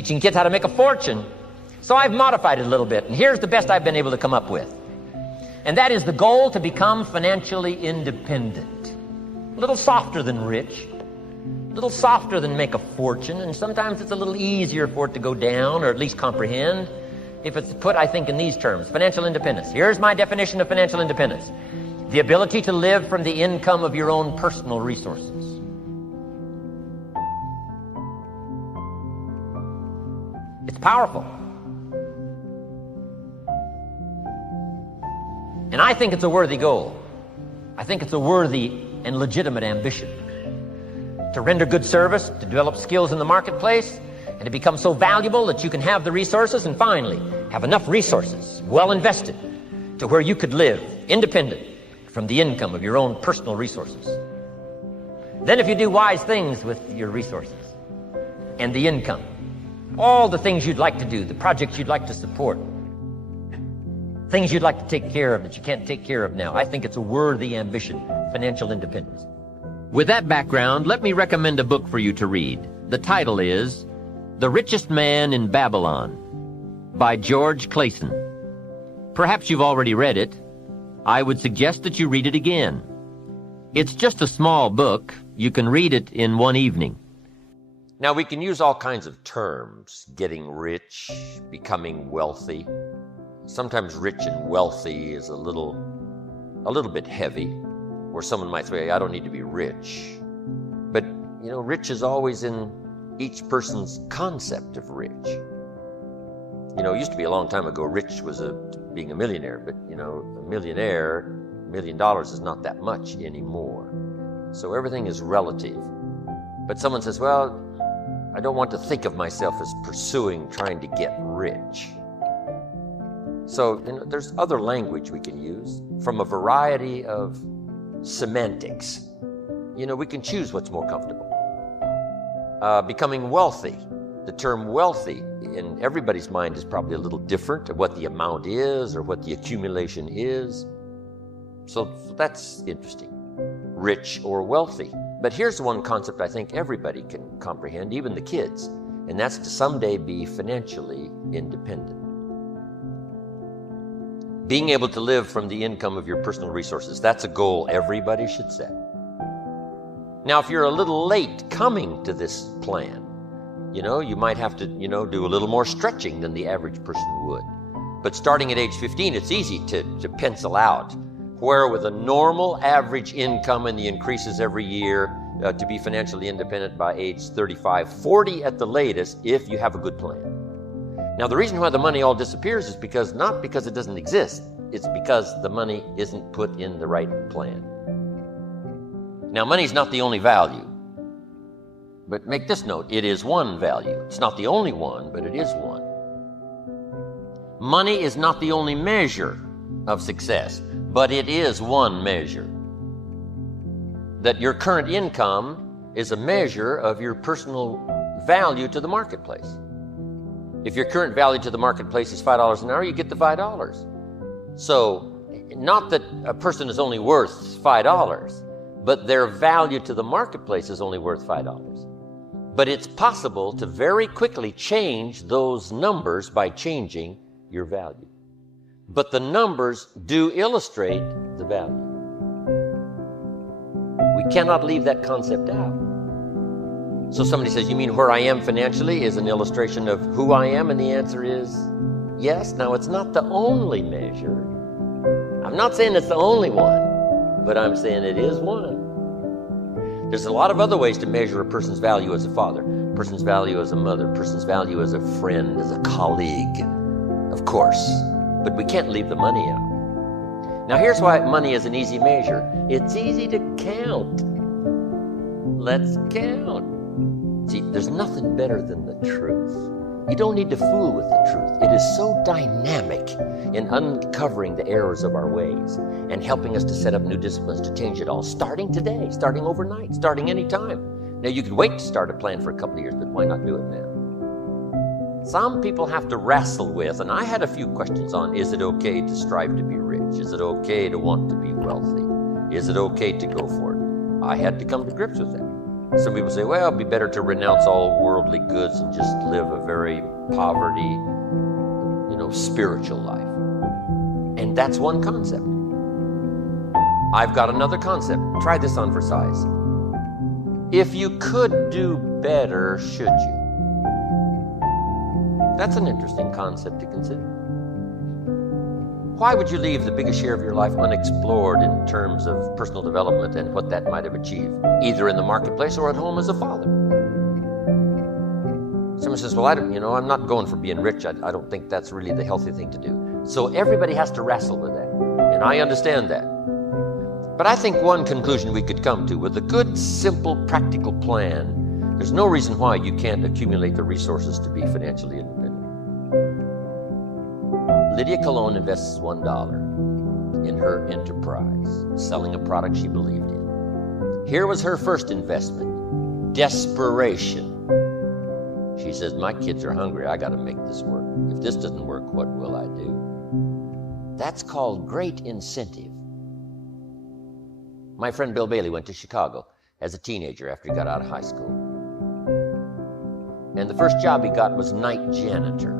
teaching kids how to make a fortune. So I've modified it a little bit, and here's the best I've been able to come up with. And that is the goal to become financially independent. A little softer than rich, a little softer than make a fortune, and sometimes it's a little easier for it to go down, or at least comprehend, if it's put, I think, in these terms. Financial independence. Here's my definition of financial independence. The ability to live from the income of your own personal resources. It's powerful. And I think it's a worthy goal. I think it's a worthy and legitimate ambition. To render good service, to develop skills in the marketplace, and to become so valuable that you can have the resources, and finally, have enough resources, well invested, to where you could live independent from the income of your own personal resources. Then if you do wise things with your resources and the income, all the things you'd like to do, the projects you'd like to support, things you'd like to take care of that you can't take care of now, I think it's a worthy ambition, financial independence. With that background, let me recommend a book for you to read. The title is The Richest Man in Babylon by George Clason. Perhaps you've already read it. I would suggest that you read it again. It's just a small book. You can read it in one evening. Now, we can use all kinds of terms. Getting rich, becoming wealthy. Sometimes rich and wealthy is a little bit heavy, where someone might say, I don't need to be rich. But, rich is always in each person's concept of rich. It used to be a long time ago, rich was being a millionaire, but, a millionaire, $1 million is not that much anymore. So everything is relative. But someone says, well, I don't want to think of myself as trying to get rich. So, there's other language we can use from a variety of semantics. We can choose what's more comfortable. Becoming wealthy. The term wealthy in everybody's mind is probably a little different of what the amount is or what the accumulation is. So that's interesting. Rich or wealthy. But here's one concept I think everybody can comprehend, even the kids, and that's to someday be financially independent. Being able to live from the income of your personal resources, that's a goal everybody should set. Now, if you're a little late coming to this plan, you might have to, do a little more stretching than the average person would. But starting at age 15, it's easy to pencil out where with a normal average income and the increases every year to be financially independent by age 35, 40 at the latest, if you have a good plan. Now, the reason why the money all disappears is not because it doesn't exist. It's because the money isn't put in the right plan. Now, money's not the only value. But make this note, it is one value. It's not the only one, but it is one. Money is not the only measure of success, but it is one measure. That your current income is a measure of your personal value to the marketplace. If your current value to the marketplace is $5 an hour, you get the $5. So, not that a person is only worth $5, but their value to the marketplace is only worth $5. But it's possible to very quickly change those numbers by changing your value. But the numbers do illustrate the value. We cannot leave that concept out. So somebody says, you mean where I am financially is an illustration of who I am? And the answer is yes. Now, it's not the only measure. I'm not saying it's the only one, but I'm saying it is one. There's a lot of other ways to measure a person's value as a father, a person's value as a mother, a person's value as a friend, as a colleague, of course. But we can't leave the money out. Now, here's why money is an easy measure. It's easy to count. Let's count. See, there's nothing better than the truth. You don't need to fool with the truth. It is so dynamic in uncovering the errors of our ways and helping us to set up new disciplines to change it all, starting today, starting overnight, starting anytime. Now, you could wait to start a plan for a couple of years, but why not do it now? Some people have to wrestle with, and I had a few questions on, is it okay to strive to be rich? Is it okay to want to be wealthy? Is it okay to go for it? I had to come to grips with that. Some people say, well, it'd be better to renounce all worldly goods and just live a very poverty, spiritual life. And that's one concept. I've got another concept. Try this on for size. If you could do better, should you? That's an interesting concept to consider. Why would you leave the biggest share of your life unexplored in terms of personal development and what that might have achieved, either in the marketplace or at home as a father? Someone says, well, I'm not going for being rich. I don't think that's really the healthy thing to do. So everybody has to wrestle with that. And I understand that. But I think one conclusion we could come to, with a good, simple, practical plan, there's no reason why you can't accumulate the resources to be financially independent. Lydia Cologne invests $1 in her enterprise, selling a product she believed in. Here was her first investment, desperation. She says, my kids are hungry. I got to make this work. If this doesn't work, what will I do? That's called great incentive. My friend Bill Bailey went to Chicago as a teenager after he got out of high school. And the first job he got was night janitor.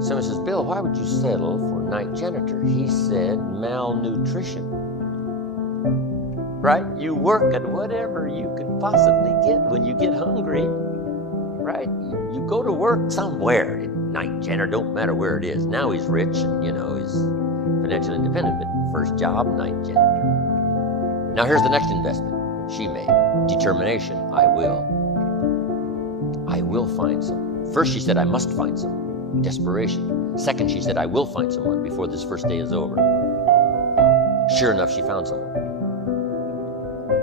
Someone says, Bill, why would you settle for night janitor? He said, malnutrition. Right? You work at whatever you could possibly get when you get hungry. Right? You go to work somewhere. Night janitor, don't matter where it is. Now he's rich and, he's financially independent, but first job, night janitor. Now here's the next investment she made. Determination. I will find someone. First she said, I must find someone. Desperation. Second, she said, I will find someone before this first day is over. Sure enough, she found someone.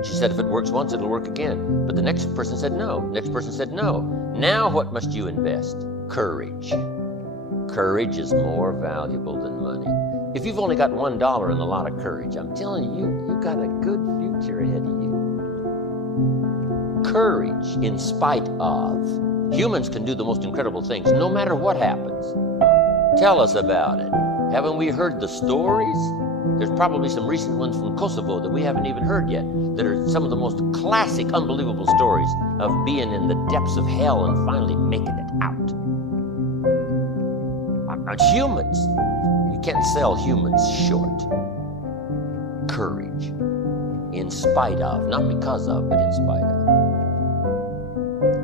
She said, if it works once, it'll work again. But the next person said no. Next person said no. Now what must you invest? Courage. Courage is more valuable than money. If you've only got $1 and a lot of courage, I'm telling you, you've got a good future ahead of you. Courage in spite of. Humans can do the most incredible things, no matter what happens. Tell us about it. Haven't we heard the stories? There's probably some recent ones from Kosovo that we haven't even heard yet, that are some of the most classic, unbelievable stories of being in the depths of hell and finally making it out. Humans, you can't sell humans short. Courage. In spite of, not because of, but in spite of.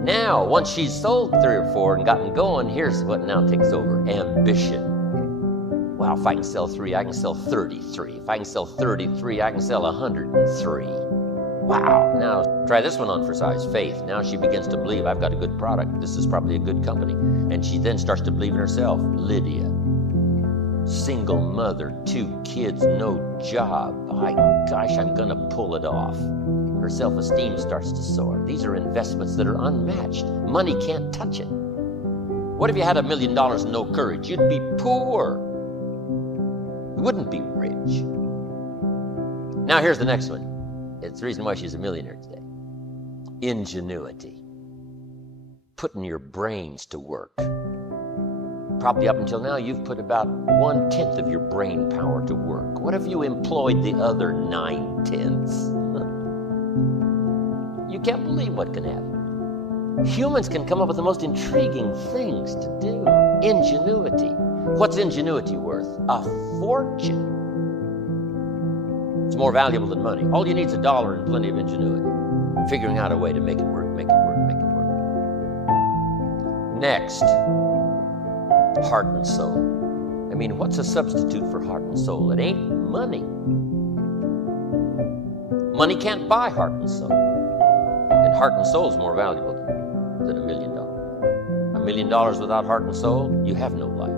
Now, once she's sold 3 or 4 and gotten going, here's what now takes over. Ambition. Well, if I can sell 3, I can sell 33. If I can sell 33, I can sell 103. Wow. Now, try this one on for size. Faith. Now she begins to believe, I've got a good product. This is probably a good company. And she then starts to believe in herself. Lydia. Single mother, 2 kids, no job. My gosh, I'm going to pull it off. Her self-esteem starts to soar. These are investments that are unmatched. Money can't touch it. What if you had $1 million and no courage? You'd be poor. You wouldn't be rich. Now here's the next one. It's the reason why she's a millionaire today. Ingenuity. Putting your brains to work. Probably up until now, you've put about 1/10 of your brain power to work. What if you employed the other 9/10? You can't believe what can happen. Humans can come up with the most intriguing things to do. Ingenuity. What's ingenuity worth? A fortune. It's more valuable than money. All you need is $1 and plenty of ingenuity. Figuring out a way to make it work, make it work, make it work. Next, heart and soul. I mean, what's a substitute for heart and soul? It ain't money. Money can't buy heart and soul. And heart and soul is more valuable than $1 million. $1 million without heart and soul, you have no life.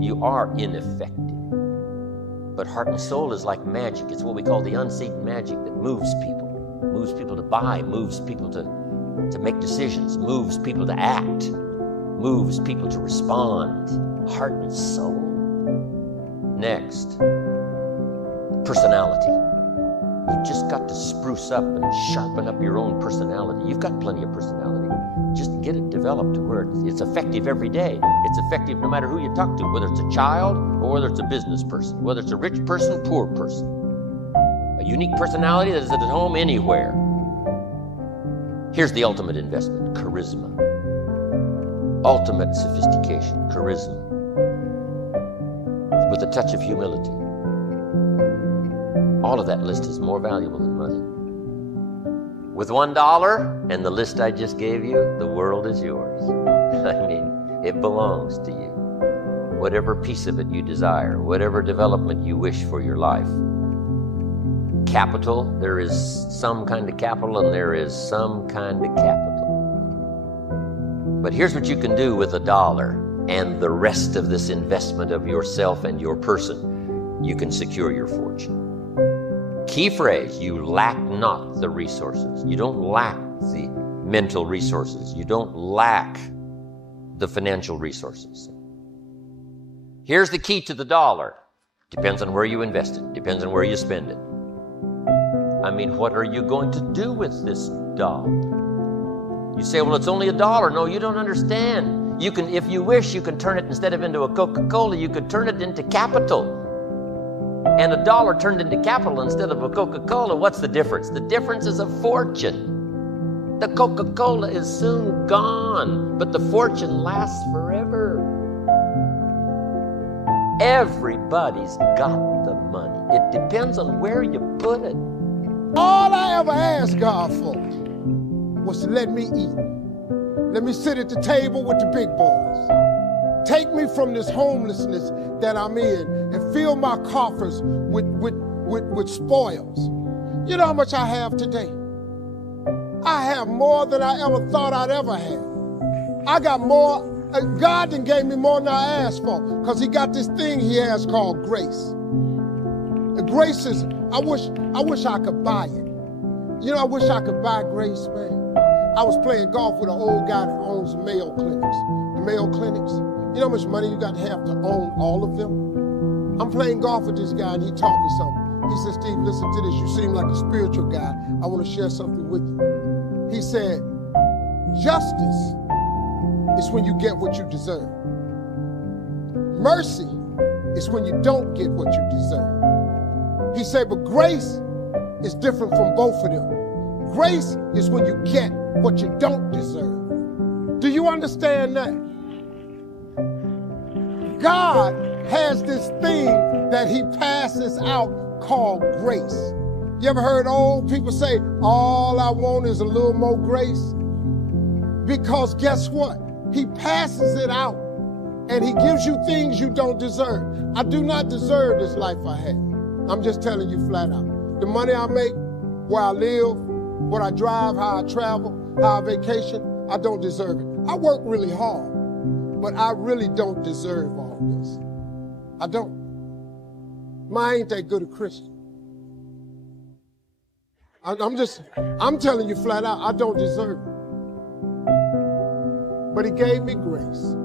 You are ineffective. But heart and soul is like magic. It's what we call the unseen magic that moves people. Moves people to buy, moves people to make decisions, moves people to act, moves people to respond. Heart and soul. Next, personality. You've just got to spruce up and sharpen up your own personality. You've got plenty of personality. Just get it developed to where it's effective every day. It's effective no matter who you talk to, whether it's a child or whether it's a business person, whether it's a rich person, poor person. A unique personality that is at home anywhere. Here's the ultimate investment, charisma. Ultimate sophistication, charisma. With a touch of humility. All of that list is more valuable than money. With $1 and the list I just gave you, the world is yours. I mean, it belongs to you. Whatever piece of it you desire, whatever development you wish for your life. Capital, there is some kind of capital and there is some kind of capital. But here's what you can do with $1 and the rest of this investment of yourself and your person. You can secure your fortune. Key phrase, you lack not the resources. You don't lack the mental resources. You don't lack the financial resources. Here's the key to the $. Depends on where you invest it. Depends on where you spend it. I mean, what are you going to do with this $? You say, well, it's only $1. No, you don't understand. You can, if you wish, you can turn it instead of into a Coca-Cola, you could turn it into capital. And $1 turned into capital instead of a Coca-Cola, what's the difference? The difference is a fortune. The Coca-Cola is soon gone, but the fortune lasts forever. Everybody's got the money. It depends on where you put it. All I ever asked God for was to let me eat. Let me sit at the table with the big boys. Take me from this homelessness that I'm in and fill my coffers with spoils. You know how much I have today? I have more than I ever thought I'd ever have. I got more. God done gave me more than I asked for because he got this thing he has called grace. And grace is, I wish I could buy it. You know, I wish I could buy grace, man. I was playing golf with an old guy that owns the Mayo Clinics. The Mayo Clinics. You know how much money you got to have own all of them? I'm playing golf with this guy and he taught me something. He said, Steve, listen to this. You seem like a spiritual guy. I want to share something with you. He said, justice is when you get what you deserve. Mercy is when you don't get what you deserve. He said, but grace is different from both of them. Grace is when you get what you don't deserve. Do you understand that? God has this thing that he passes out called grace. You ever heard old people say, all I want is a little more grace? Because guess what? He passes it out and he gives you things you don't deserve. I do not deserve this life I have. I'm just telling you flat out. The money I make, where I live, what I drive, how I travel, how I vacation, I don't deserve it. I work really hard, but I really don't deserve all this. I don't. I ain't that good a Christian. I'm telling you flat out, I don't deserve it. But he gave me grace.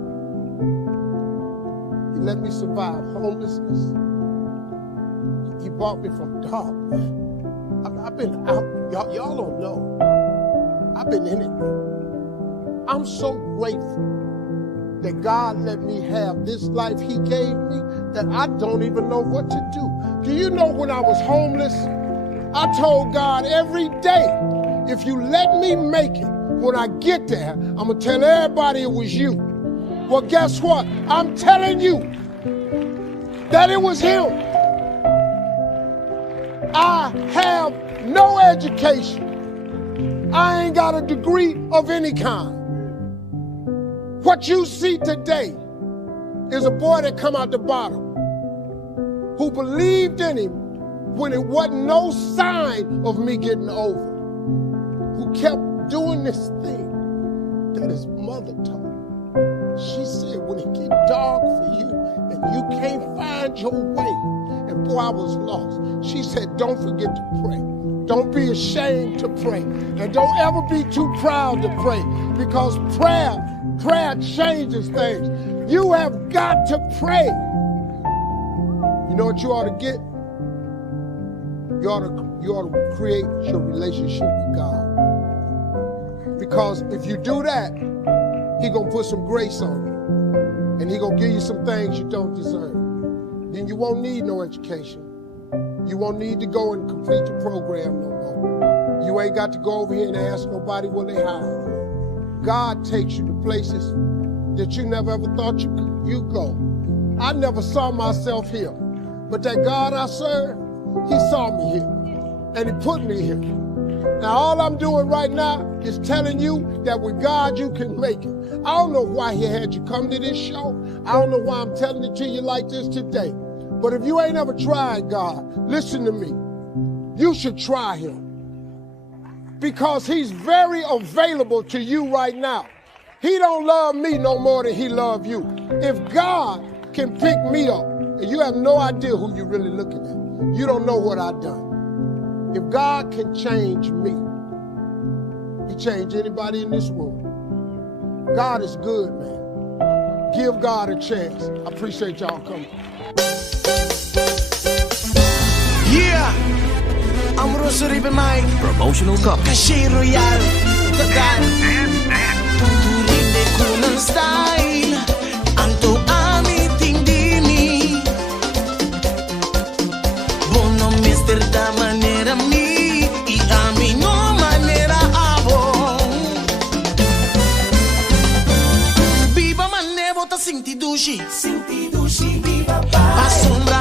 He let me survive homelessness. He brought me from dark, man. I've been out, y'all don't know. I've been in it. I'm so grateful that God let me have this life he gave me that I don't even know what to do. Do you know when I was homeless, I told God every day, if you let me make it, when I get there, I'm gonna tell everybody it was you. Well, guess what? I'm telling you that it was him. I have no education. I ain't got a degree of any kind. What you see today is a boy that come out the bottom who believed in him when it wasn't no sign of me getting over, who kept doing this thing that his mother taught. She said, when it get dark for you and you can't find your way, and boy, I was lost. She said, don't forget to pray. Don't be ashamed to pray. And don't ever be too proud to pray, because prayer changes things. You have got to pray. You know what you ought to get? You ought to create your relationship with God. Because if you do that, he gonna put some grace on you. And he gonna give you some things you don't deserve. Then you won't need no education. You won't need to go and complete the program no more. You ain't got to go over here and ask nobody where they hide. God takes you to places that you never ever thought you'd go. I never saw myself here, but that God I serve, he saw me here, and he put me here. Now all I'm doing right now is telling you that with God you can make it. I don't know why he had you come to this show. I don't know why I'm telling it to you like this today. But if you ain't ever tried God, listen to me. You should try him. Because he's very available to you right now. He don't love me no more than he love you. If God can pick me up, and you have no idea who you're really looking at. You don't know what I've done. If God can change me, he changed anybody in this room. God is good, man. Give God a chance. I appreciate y'all coming. Yeah! I'm Rosary Bemay. Promotional copy. Caché Royal. Tagal. Turinde ko ng style. Anto ami tingdimi. Bono mister da manera mi. I ami no manera abo. Viva manevo ta sinti dushi. Sinti dushi viva pa.